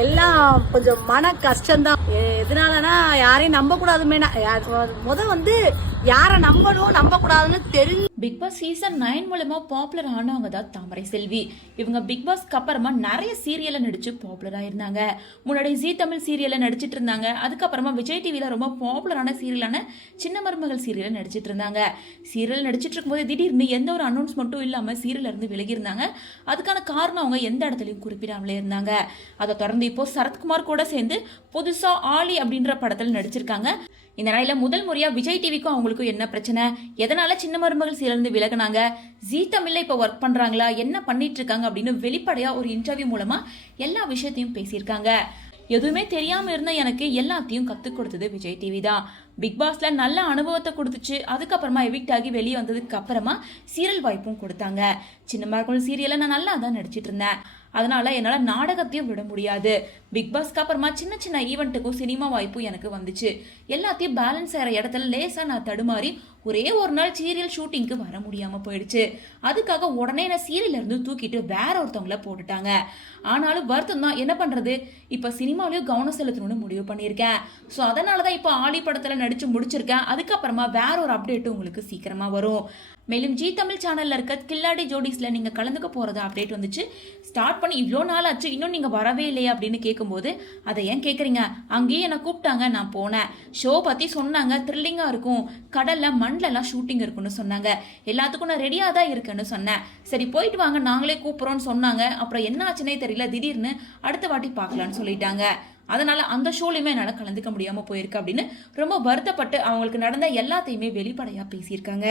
எல்லாம் கொஞ்சம் மன கஷ்டம்தான். எதனாலனா யாரையும் நம்ப கூடாதுமே. வந்து யாரை நம்பணும் நம்ப கூடாதுன்னு தெரிஞ்சு பிக் பாஸ் சீசன் 9 மூலமா பாப்புலர் ஆனவங்க தான் தாமரை செல்வி. இவங்க பிக் பாஸ்க்கு அப்புறமா நிறைய சீரியல்ல நடிச்சு பாப்புலர் ஆயிருந்தாங்க. முன்னாடி ஜீ தமிழ் சீரியல்ல நடிச்சிட்டு இருந்தாங்க. அதுக்கப்புறமா விஜய் டிவில ரொம்ப பாப்புலரான சீரியலான சின்ன மருமகள் சீரியல்ல நடிச்சிட்டு இருந்தாங்க. சீரியல் நடிச்சிட்டு இருக்கும்போது திடீர்னு எந்த ஒரு அனௌன்ஸ்மெண்ட்டும் இல்லாம சீரியல்ல இருந்து விலகி இருந்தாங்க. அதுக்கான காரணம் அவங்க எந்த இடத்துலயும் குறிப்பிடாமலே இருந்தாங்க. அதை தொடர்ந்து இப்போ சரத்குமார் கூட சேர்ந்து புதுசா ஆலி அப்படின்ற படத்தில் நடிச்சிருக்காங்க. இந்த நிலையில முதல் முறையா விஜய் டிவிக்கும் அவங்களுக்கும் என்ன பிரச்சனை, எதனால சின்ன மருமகள் சீரியல் விலகினாங்க, ஜீ தமிழ்ல இப்ப ஒர்க் பண்றாங்களா, என்ன பண்ணிட்டு இருக்காங்க அப்படின்னு வெளிப்படையா ஒரு இன்டர்வியூ மூலமா எல்லா விஷயத்தையும் பேசியிருக்காங்க. எதுவுமே தெரியாம இருந்த எனக்கு எல்லாத்தையும் கத்துக் கொடுத்தது விஜய் டிவி தான். பிக் பாஸ்ல நல்ல அனுபவத்தை கொடுத்துச்சு. அதுக்கப்புறமா எவிக்ட் ஆகி வெளியே வந்ததுக்கு அப்புறமா சீரியல் வாய்ப்பும் கொடுத்தாங்க. சின்ன மருமகள் சீரியல்ல நான் நல்லா தான் நடிச்சிட்டு இருந்தேன். அதனால என்னால நாடகத்தையும் விட முடியாது. பிக் பாஸ்க்கு அப்புறமா சின்ன சின்ன ஈவெண்ட்டுக்கும் சினிமா வாய்ப்பும் எனக்கு வந்துச்சு. எல்லாத்தையும் பேலன்ஸ் ஆகிற இடத்துல லேசா நான் தடுமாறி ஒரே ஒரு நாள் சீரியல் ஷூட்டிங்க்கு வர முடியாம போயிடுச்சு. அதுக்காக உடனே நான் சீரியல்ல இருந்து தூக்கிட்டு வேற ஒருத்தவங்கள போட்டுட்டாங்க. ஆனாலும் வருத்தம் தான், என்ன பண்றது, இப்ப சினிமாவிலயும் கவனம் செலுத்தணும்னு முடிவு பண்ணியிருக்கேன். ஸோ அதனாலதான் இப்ப ஆலி படத்துல நடிச்சு முடிச்சிருக்கேன். அதுக்கப்புறமா வேற ஒரு அப்டேட் உங்களுக்கு சீக்கிரமா வரும். மேலும் ஜி தமிழ் சேனல்ல இருக்க கில்லாடி ஜோடிஸ்ல நீங்க கலந்துக்க போறது அப்டேட் வந்துச்சு. ஸ்டார்ட் பண்ணி இவ்வளோ நாள் ஆச்சு, இன்னும் நீங்க வரவே இல்லையா அப்படின்னு கேட்கும்போது, அதை ஏன் கேட்குறீங்க, அங்கேயே என்னை கூப்பிட்டாங்க, நான் போனேன். ஷோ பத்தி சொன்னாங்க, த்ரில்லிங்கா இருக்கும், கடல்ல மண்லெல்லாம் ஷூட்டிங் இருக்குன்னு சொன்னாங்க. எல்லாத்துக்கும் நான் ரெடியா தான் இருக்கேன்னு சொன்னேன். சரி போயிட்டு வாங்க, நாங்களே கூப்பிடுறோம்னு சொன்னாங்க. அப்புறம் என்ன ஆச்சுன்னே தெரியல, திடீர்னு அடுத்த வாட்டி பார்க்கலான்னு சொல்லிட்டாங்க. அதனால அந்த ஷோலையுமே என்னால் கலந்துக்க முடியாம போயிருக்கு அப்படின்னு ரொம்ப வருத்தப்பட்டு அவங்களுக்கு நடந்த எல்லாத்தையுமே வெளிப்படையா பேசியிருக்காங்க.